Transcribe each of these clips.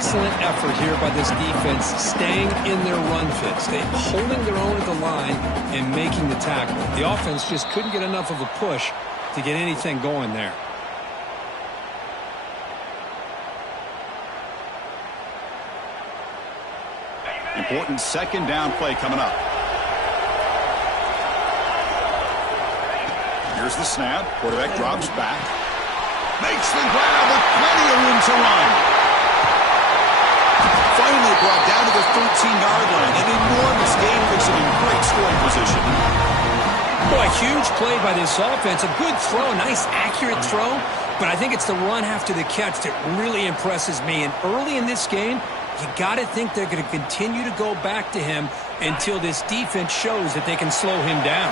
excellent effort here by this defense, staying in their run fit, holding their own at the line and making the tackle. The offense just couldn't get enough of a push to get anything going there. Important second down play coming up. Here's the snap. Quarterback drops back. Makes the grab with plenty of room to run. Finally brought down to the 13-yard line. An enormous gain puts him in great scoring position. Boy, huge play by this offense. A good throw, a nice accurate throw. But I think it's the run after the catch that really impresses me. And early in this game, you got to think they're going to continue to go back to him until this defense shows that they can slow him down.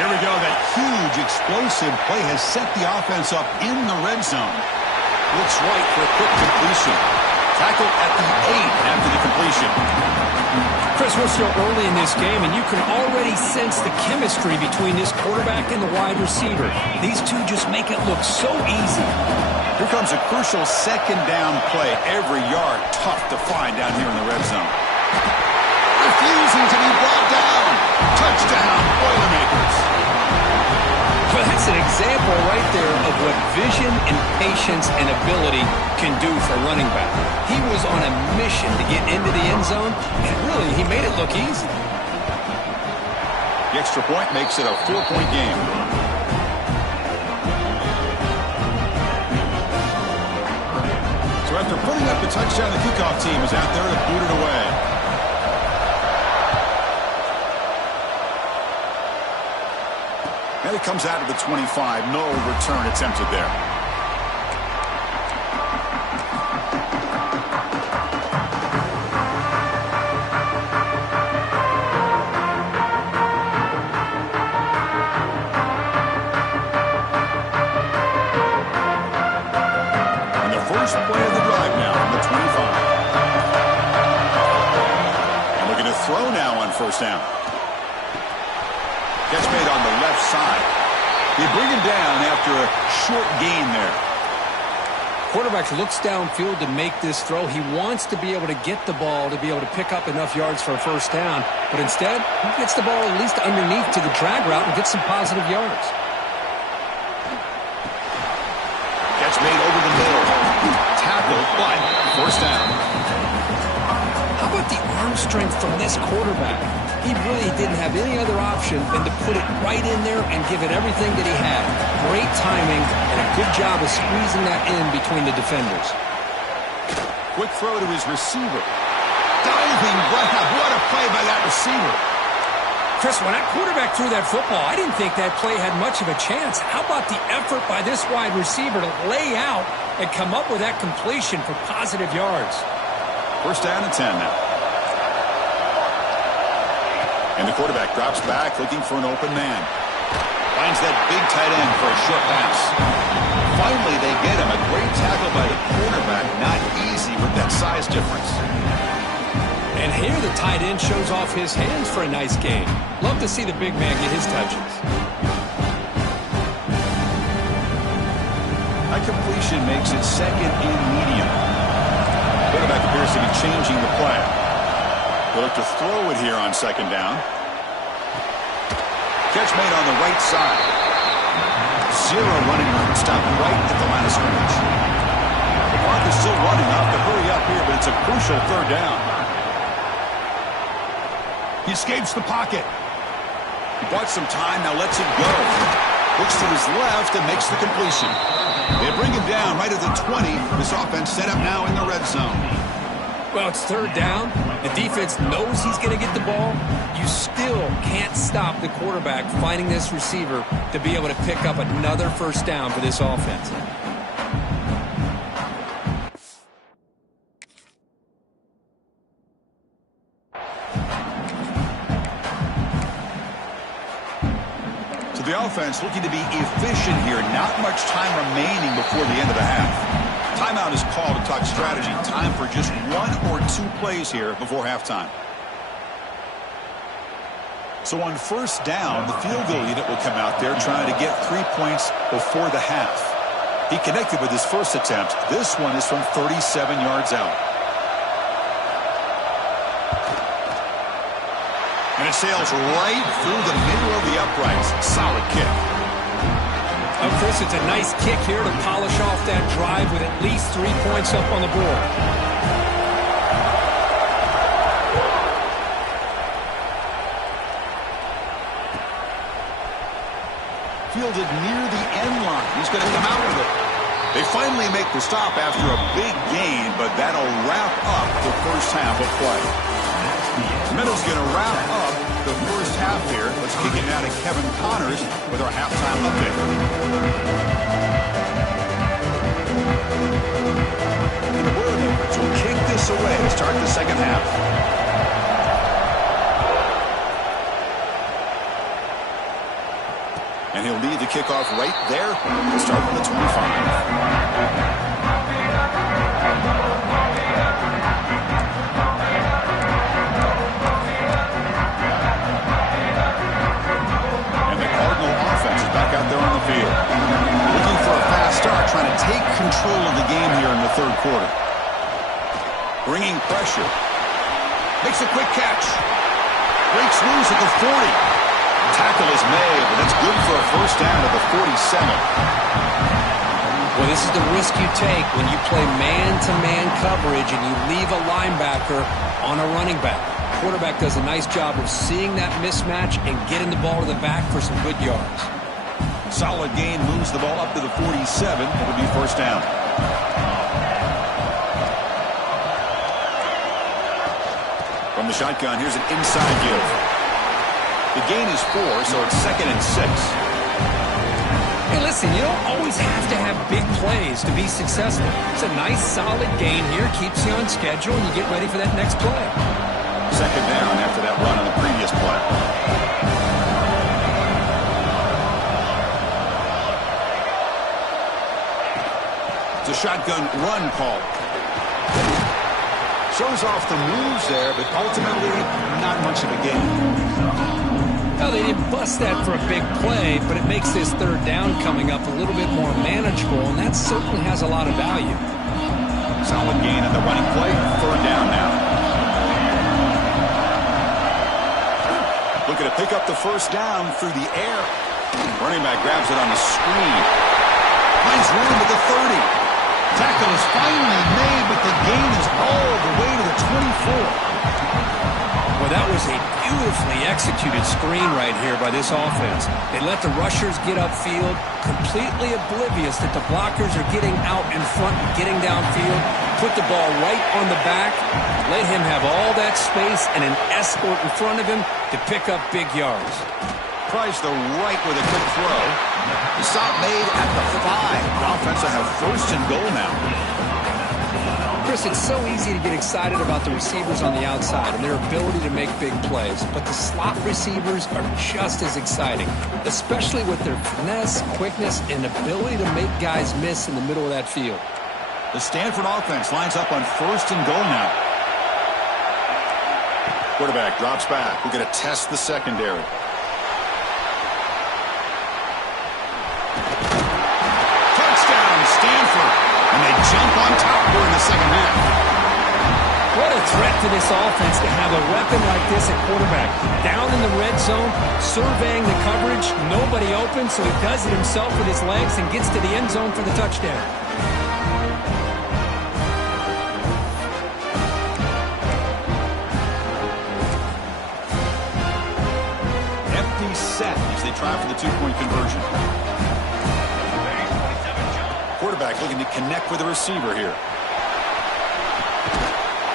Here we go. That huge, explosive play has set the offense up in the red zone. Looks right for a quick completion. Tackled at the 8 after the completion. Chris, we're still early in this game, and you can already sense the chemistry between this quarterback and the wide receiver. These two just make it look so easy. Here comes a crucial second down play. Every yard tough to find down here in the red zone. Refusing to be brought down. Touchdown, Boilermakers. Well, that's an example right there of what vision and patience and ability can do for running back. He was on a mission to get into the end zone, and really, he made it look easy. The extra point makes it a 4-point game. So after putting up the touchdown, the kickoff team is out there to boot it away. And it comes out of the 25. No return attempted there. And the first play of the drive now from the 25. And looking to throw now on first down. Catch made on the left side. They bring him down after a short gain there. Quarterback looks downfield to make this throw. He wants to be able to get the ball to be able to pick up enough yards for a first down. But instead, he gets the ball at least underneath to the drag route and gets some positive yards. Catch made over the middle. Tackled, but first down. How about the arm strength from this quarterback? He really didn't have any other option than to put it right in there and give it everything that he had. Great timing and a good job of squeezing that in between the defenders. Quick throw to his receiver. Diving grab. What a play by that receiver. Chris, when that quarterback threw that football, I didn't think that play had much of a chance. How about the effort by this wide receiver to lay out and come up with that completion for positive yards? First down and 10 now. And the quarterback drops back looking for an open man. Finds that big tight end for a short pass. Finally, they get him. A great tackle by the quarterback. Not easy with that size difference. And here the tight end shows off his hands for a nice gain. Love to see the big man get his touches. That completion makes it second and medium. Quarterback appears to be changing the play. They'll look to throw it here on second down. Catch made on the right side. Zero running room. Stopped right at the line of scrimmage. The clock is still running. Off to hurry up here, but it's a crucial third down. He escapes the pocket. He bought some time, now lets it go. Looks to his left and makes the completion. They bring him down right at the 20. This offense set up now in the red zone. Well, it's third down. The defense knows he's going to get the ball. You still can't stop the quarterback finding this receiver to be able to pick up another first down for this offense. So the offense looking to be efficient here. Not much time remaining before the end of the half. Timeout is called to talk strategy. Time for just one or two plays here before halftime. So on first down, the field goal unit will come out there trying to get 3 points before the half. He connected with his first attempt. This one is from 37 yards out. sails right through the middle of the uprights. Solid kick. Oh, Chris, it's a nice kick here to polish off that drive with at least 3 points up on the board. Fielded near the end line. He's going to come out with it. They finally make the stop after a big gain, but that'll wrap up the first half of play. The Meadows going to wrap up the first half here. Let's kick it now to Kevin Connors with our halftime update. The Boilermakers will kick this away to start the second half. And he'll lead the kickoff right there to start from the 25. Out there on the field. Looking for a fast start, trying to take control of the game here in the third quarter. Bringing pressure. Makes a quick catch. Breaks loose at the 40. Tackle is made, but that's good for a first down at the 47. Well, this is the risk you take when you play man-to-man coverage and you leave a linebacker on a running back. Quarterback does a nice job of seeing that mismatch and getting the ball to the back for some good yards. Solid gain, moves the ball up to the 47. It'll be first down. From the shotgun, here's an inside give. The gain is 4, so it's 2nd and 6. Hey, listen, you don't always have to have big plays to be successful. It's a nice, solid gain here, keeps you on schedule, and you get ready for that next play. 2nd down after that run on the previous play. It's a shotgun run call. Shows off the moves there, but ultimately not much of a gain. Well, they didn't bust that for a big play, but it makes this third down coming up a little bit more manageable, and that certainly has a lot of value. Solid gain on the running play. Third down now. Looking to pick up the first down through the air. Running back grabs it on the screen. Finds room at the 30. Tackle is finally made, but the gain is all the way to the 24. Well, that was a beautifully executed screen right here by this offense. They let the rushers get upfield, completely oblivious that the blockers are getting out in front and getting downfield, put the ball right on the back, let him have all that space and an escort in front of him to pick up big yards. Tries the right with a quick throw. The stop made at the 5. The offense will have 1st and goal now. Chris, it's so easy to get excited about the receivers on the outside and their ability to make big plays, but the slot receivers are just as exciting, especially with their finesse, quickness, and ability to make guys miss in the middle of that field. The Stanford offense lines up on 1st and goal now. Quarterback drops back. We're going to test the secondary. Stanford, and they jump on top during the second half. What a threat to this offense to have a weapon like this at quarterback. Down in the red zone, surveying the coverage, nobody open, so he does it himself with his legs and gets to the end zone for the touchdown. Empty set as they try for the 2-point conversion. Quarterback looking to connect with the receiver here.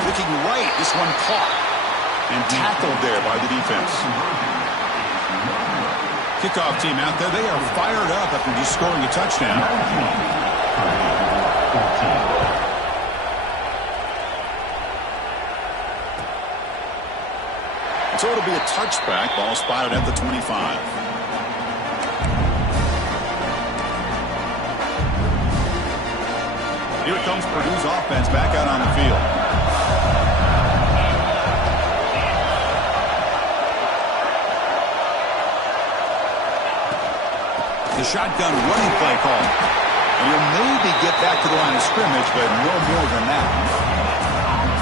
Looking right, this one caught and tackled there by the defense. Kickoff team out there, they are fired up after just scoring a touchdown. And so it'll be a touchback, ball spotted at the 25. Here comes Purdue's offense back out on the field. The shotgun running play call. And he'll maybe get back to the line of scrimmage, but no more than that.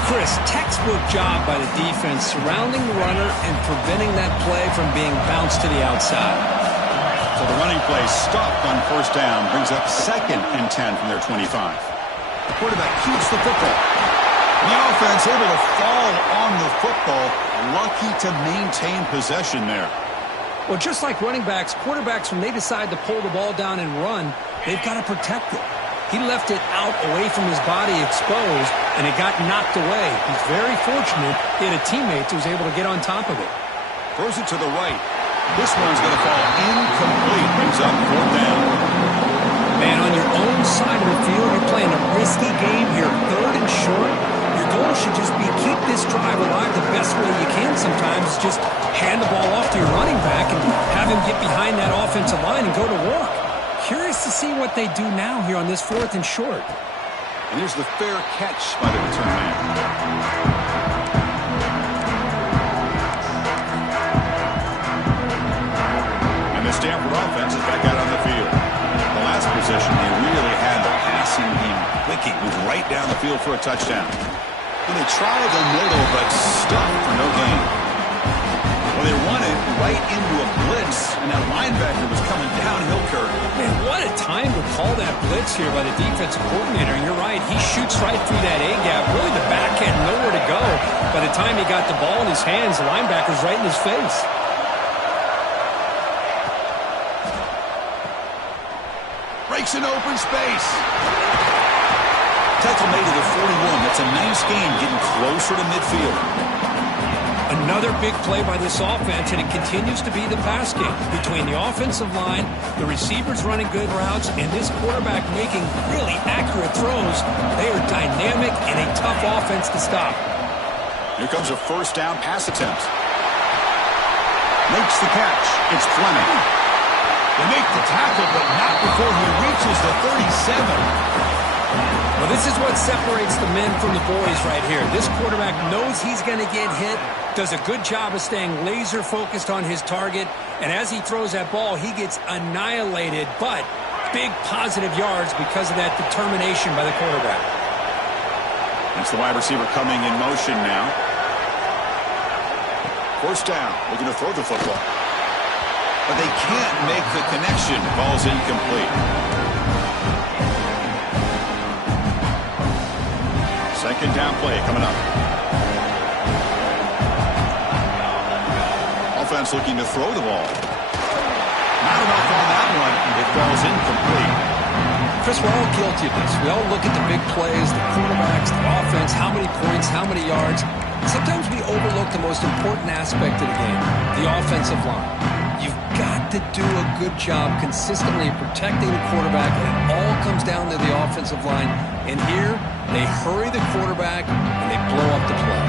Chris, textbook job by the defense surrounding the runner and preventing that play from being bounced to the outside. So the running play stopped on first down, brings up 2nd and 10 from their 25. The quarterback keeps the football. The offense able to fall on the football, lucky to maintain possession there. Well, just like running backs, quarterbacks, when they decide to pull the ball down and run, they've got to protect it. He left it out away from his body exposed, and it got knocked away. He's very fortunate he had a teammate who was able to get on top of it. Throws it to the right. This one's going to fall incomplete. Brings up 4th down. Man, on your own side of the field, you're playing a risky game here. 3rd and short. Your goal should just be keep this drive alive the best way you can sometimes. Just hand the ball off to your running back and have him get behind that offensive line and go to work. Curious to see what they do now here on this 4th and short. And there's the fair catch by the return man. And the Stanford offense is back out on the field. The last possession, they really had the passing game clicking. Moved right down the field for a touchdown. And they tried the middle, but stuffed for no gain. Well, they run it right into a blitz, and that linebacker was coming downhill, Kirk. Man, what a time to call that blitz here by the defensive coordinator. And you're right, he shoots right through that A-gap. Really, the back had nowhere to go. By the time he got the ball in his hands, the linebacker's right in his face. Breaks an open space. Tackle made to the 41. That's a nice gain, getting closer to midfield. Another big play by this offense, and it continues to be the pass game. Between the offensive line, the receivers running good routes, and this quarterback making really accurate throws, they are dynamic and a tough offense to stop. Here comes a 1st down pass attempt. Makes the catch. It's Fleming. They make the tackle, but not before he reaches the 37. Well, this is what separates the men from the boys right here. This quarterback knows he's going to get hit, does a good job of staying laser focused on his target, and as he throws that ball, he gets annihilated, but big positive yards because of that determination by the quarterback. That's the wide receiver coming in motion now. 1st down, looking to throw the football. But they can't make the connection. Ball's incomplete. 2nd down play coming up. Offense looking to throw the ball. Not enough on that one. It falls incomplete. Chris, we're all guilty of this. We all look at the big plays, the quarterbacks, the offense, how many points, how many yards. Sometimes we overlook the most important aspect of the game, the offensive line. You've got to do a good job consistently protecting the quarterback, and it all comes down to the offensive line. And here, they hurry the quarterback, and they blow up the play.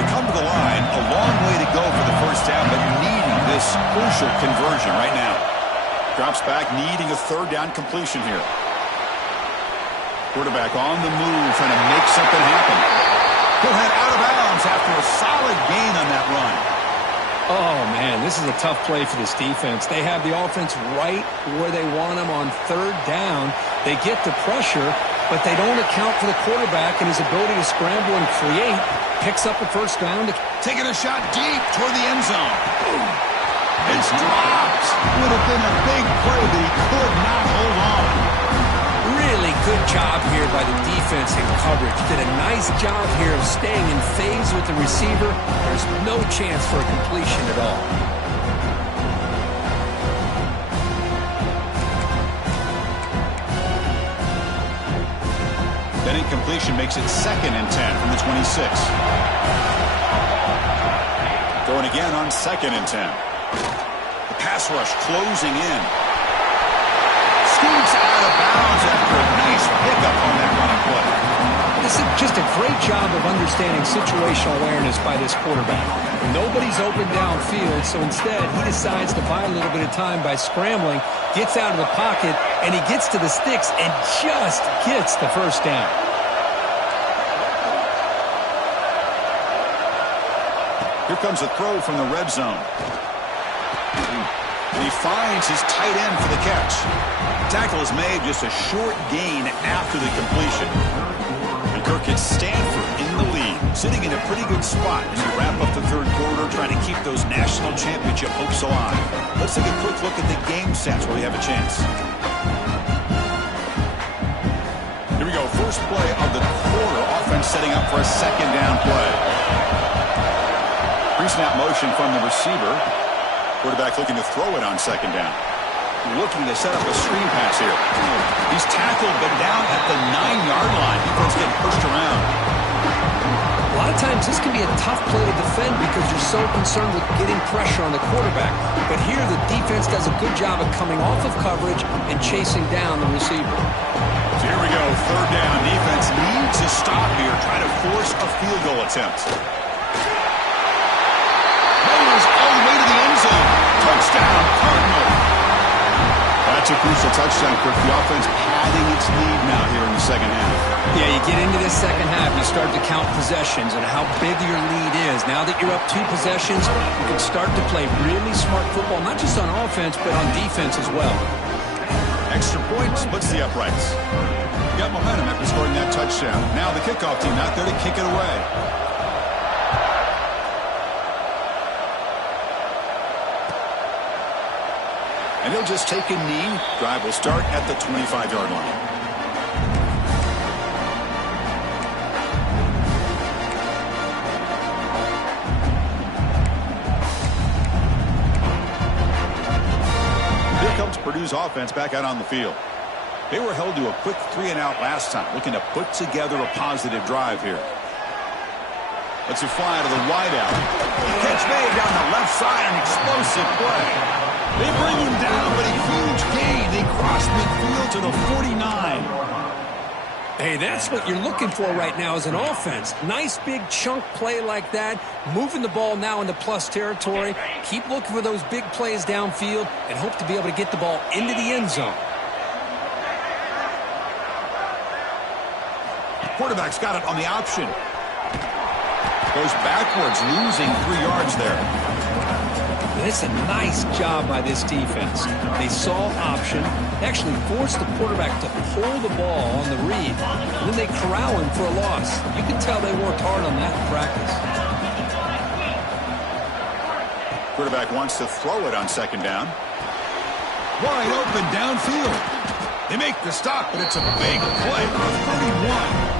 They come to the line, a long way to go for the 1st down, but needing this crucial conversion right now. Drops back, needing a 3rd down completion here. Quarterback on the move, trying to make something happen. He'll head out of bounds after a solid gain on that run. Oh, man, this is a tough play for this defense. They have the offense right where they want them on 3rd down. They get the pressure, but they don't account for the quarterback and his ability to scramble and create. Picks up a 1st down. Taking a shot deep toward the end zone. It's dropped. Would have been a big play, but he could not hold on. Really good job here by the defense in coverage. Did a nice job here of staying in phase with the receiver. There's no chance for a completion at all. That incompletion makes it 2nd and 10 from the 26. Going again on 2nd and 10. The pass rush closing in. Scoots out of bounds after a nice pickup on that running play. This is just a great job of understanding situational awareness by this quarterback. Nobody's open downfield, so instead he decides to buy a little bit of time by scrambling, gets out of the pocket, and he gets to the sticks and just gets the 1st down. Here comes a throw from the red zone. And he finds his tight end for the catch. The tackle is made, just a short gain after the completion. And Kirk, it's Stanford in the lead. sitting in a pretty good spot as you wrap up the third quarter, trying to keep those national championship hopes alive. Let's take a quick look at the game stats where we have a chance. Here we go, first play of the quarter. Offense setting up for a second down play. Pre-snap motion from the receiver. Quarterback looking to throw it on second down. Looking to set up a screen pass here. He's tackled, but down at the 9-yard line. Defense getting pushed around. A lot of times this can be a tough play to defend because you're so concerned with getting pressure on the quarterback. But here the defense does a good job of coming off of coverage and chasing down the receiver. So here we go, third down. Defense needs to stop here, try to force a field goal attempt. Rolls all the way to the end zone. Touchdown, Cardinal. That's a crucial touchdown, Kirk. The offense padding its lead now here in the second half. Yeah, you get into this second half, you start to count possessions and how big your lead is. Now that you're up 2 possessions, you can start to play really smart football, not just on offense, but on defense as well. Extra point splits the uprights. You got momentum after scoring that touchdown. Now the kickoff team out there to kick it away. And he'll just take a knee. Drive will start at the 25-yard line. Here comes Purdue's offense back out on the field. They were held to a quick 3-and-out last time, looking to put together a positive drive here. Let's fly out of the wideout. Catch made down the left side, an explosive play. They bring him down, but a huge gain. They cross midfield to the 49. Hey, that's what you're looking for right now as an offense. Nice big chunk play like that. Moving the ball now into plus territory. Keep looking for those big plays downfield and hope to be able to get the ball into the end zone. Quarterback's got it on the option. Goes backwards, losing 3 yards there. It's a nice job by this defense. They saw option, actually forced the quarterback to pull the ball on the read, and then they corral him for a loss. You can tell they worked hard on that in practice. Quarterback wants to throw it on second down. Wide open downfield. They make the stop, but it's a big play for 31.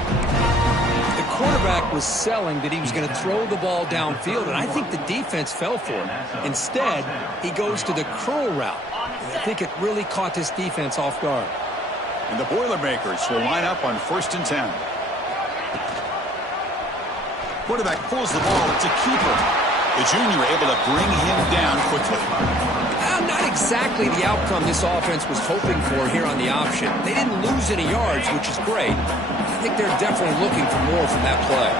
Quarterback was selling that he was going to throw the ball downfield, and I think the defense fell for him. Instead, he goes to the curl route. And I think it really caught this defense off guard. And the Boilermakers will line up on 1st and 10. Quarterback pulls the ball. It's a keeper. The junior able to bring him down quickly. Not exactly the outcome this offense was hoping for here on the option. They didn't lose any yards, which is great. I think they're definitely looking for more from that play.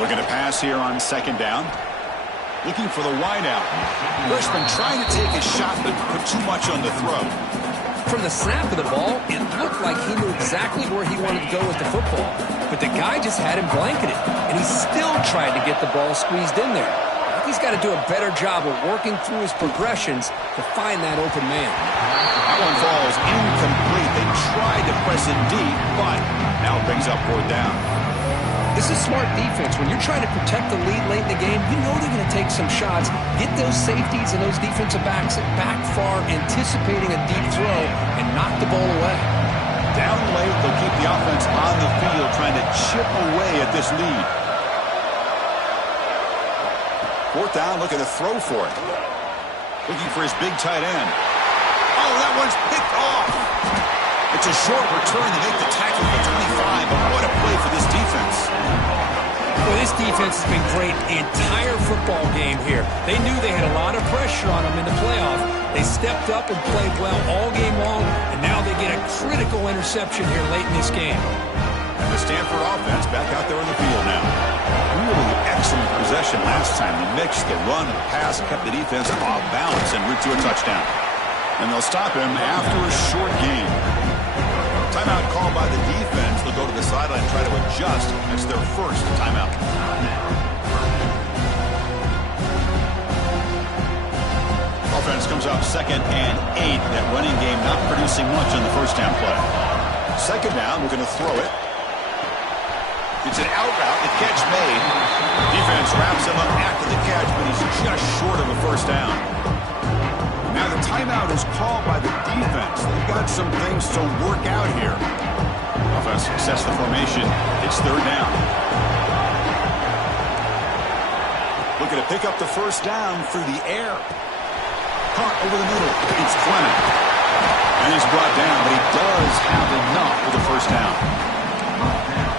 Looking to pass here on second down. Looking for the wideout. Freshman trying to take a shot, but put too much on the throw. From the snap of the ball, it looked like he knew exactly where he wanted to go with the football. But the guy just had him blanketed, and he still tried to get the ball squeezed in there. He's got to do a better job of working through his progressions to find that open man. That one falls incomplete. They tried to press it deep, but now it brings up 4th down. This is smart defense. When you're trying to protect the lead late in the game, you know they're going to take some shots, get those safeties and those defensive backs back far, anticipating a deep throw, and knock the ball away. Down late, they'll keep the offense on the field, trying to chip away at this lead. 4th down, looking to throw for it. Looking for his big tight end. Oh, that one's picked off. It's a short return to make the tackle at the 25, but what a play for this defense. Well, this defense has been great the entire football game here. They knew they had a lot of pressure on them in the playoff. They stepped up and played well all game long, and now they get a critical interception here late in this game. And the Stanford offense back out there on the field now. Really excellent possession last time. The mix, the run, the pass kept the defense off balance and route to a touchdown. And they'll stop him after a short game. Timeout called by the defense. They'll go to the sideline and try to adjust. That's their first timeout. Offense comes up 2nd and 8. That running game not producing much on the first down play. Second down, we're going to throw it. It's an out route. The catch made. Defense wraps him up after the catch, but he's just short of a first down. Now the timeout is called by the defense. They've got some things to work out here. Offense sets the formation. It's third down. Looking to pick up the first down through the air. Caught over the middle. It's Clement. And he's brought down, but he does have enough for the first down.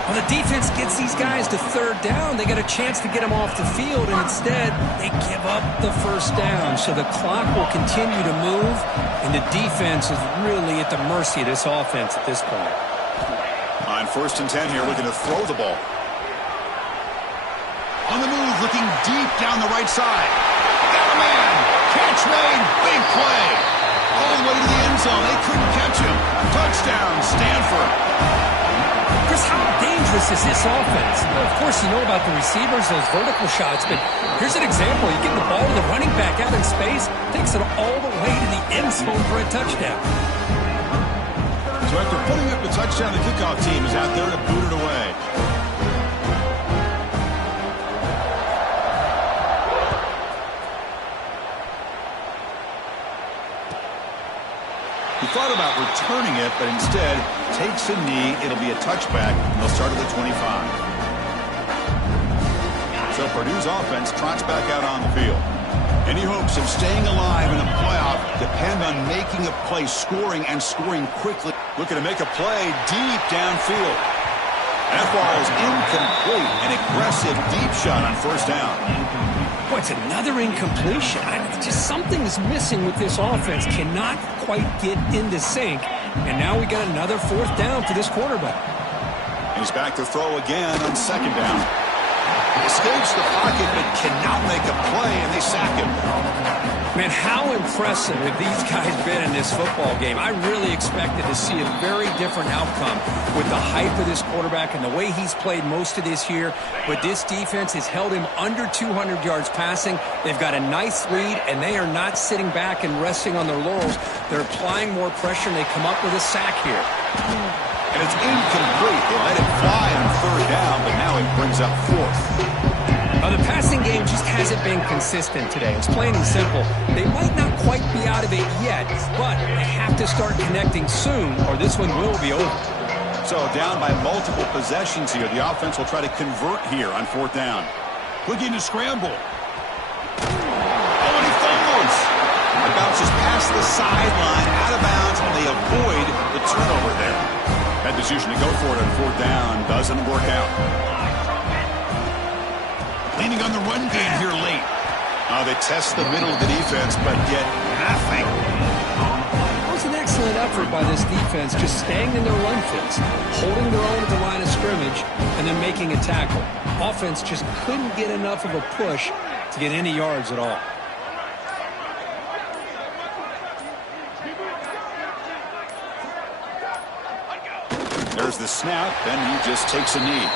Well, the defense gets these guys to third down. They got a chance to get them off the field, and instead they give up the first down. So the clock will continue to move, and the defense is really at the mercy of this offense at this point. On 1st and 10 here, looking to throw the ball. On the move, looking deep down the right side. Got a man. Catch made. Big play. All the way to the end zone. They couldn't catch him. Touchdown, Stanford. Chris, how dangerous is this offense? Well, of course, you know about the receivers, those vertical shots, but here's an example. You give the ball to the running back out in space, takes it all the way to the end zone for a touchdown. So after putting up the touchdown, the kickoff team is out there to boot it away. He thought about returning it, but instead takes a knee. It'll be a touchback, and they'll start at the 25. So Purdue's offense trots back out on the field. Any hopes of staying alive in the playoff depend on making a play, scoring, and scoring quickly. Looking to make a play deep downfield. That ball is incomplete. An aggressive deep shot on first down. Boy, it's another incompletion. Just something's missing with this offense. Cannot quite get into sync. And now we got another fourth down for this quarterback. He's back to throw again on second down. Escapes the pocket but cannot make a play, and they sack him. Man, how impressive have these guys been in this football game? I really expected to see a very different outcome with the hype of this quarterback and the way he's played most of this year. But this defense has held him under 200 yards passing. They've got a nice lead, and they are not sitting back and resting on their laurels. They're applying more pressure, and they come up with a sack here. And it's incomplete. They let it fly on third down, but now it brings up fourth. The passing game just hasn't been consistent today. It's plain and simple. They might not quite be out of it yet, but they have to start connecting soon, or this one will be over. So down by multiple possessions here. The offense will try to convert here on fourth down. Looking to scramble. Oh, and he fumbles. It bounces past the sideline, out of bounds, and they avoid the turnover there. That decision to go for it on fourth down doesn't work out. Leaning on the run game here late. They test the middle of the defense, but get nothing. It was an excellent effort by this defense, just staying in their run fits, holding their own at the line of scrimmage, and then making a tackle. Offense just couldn't get enough of a push to get any yards at all. There's the snap, and he just takes a knee.